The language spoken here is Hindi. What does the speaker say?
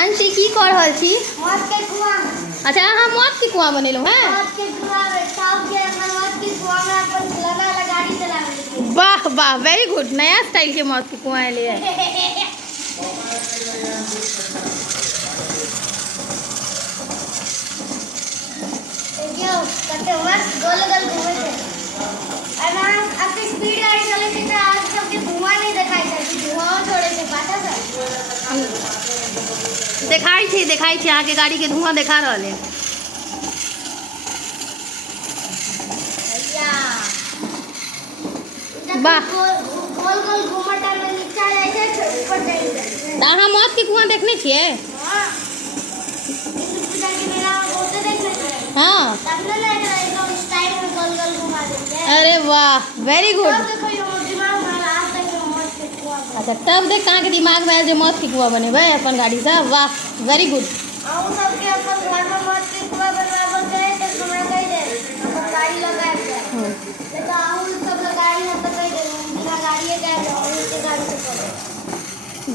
आंटी की कर रहल छी? मौत के कुआं। अच्छा अहाँ मौत के कुआं बनेलहुँ हैं? मौत के कुआं साफ के अपन मौत के कुआं में अपन लगा लगा गाड़ी चलावे। वाह वाह वेरी गुड, नया स्टाइल के मौत के कुआं एले है। देखियो कते मस्त गोल गोल घूमे थे। अरे अब तो स्पीड गाड़ी चले थे तो आज सबके धुआं नहीं दिखाई देती, धुआं छोड़े थे पता सर। देखाई थी आगे गाड़ी के धुआं देखा रहल है। वाह गोल गोल घूमटा में नीचा जाए छे ऊपर जाए। अहाँ मौत के कुआं देखने छिए? हां पूजा के मेला में बहुत देखने छिए। हाँ तब ना एकदम स्टाइल में गोल गोल घुमा देते हैं। अरे वाह वेरी गुड। तब देखो ये दिमाग में आज तक मौत के कुआं। अच्छा तब देख कहाँ के दिमाग में आयल जे मौत के कुआं बनेबै अपन गाड़ी से। वाह वेरी गुड। और सबके अपन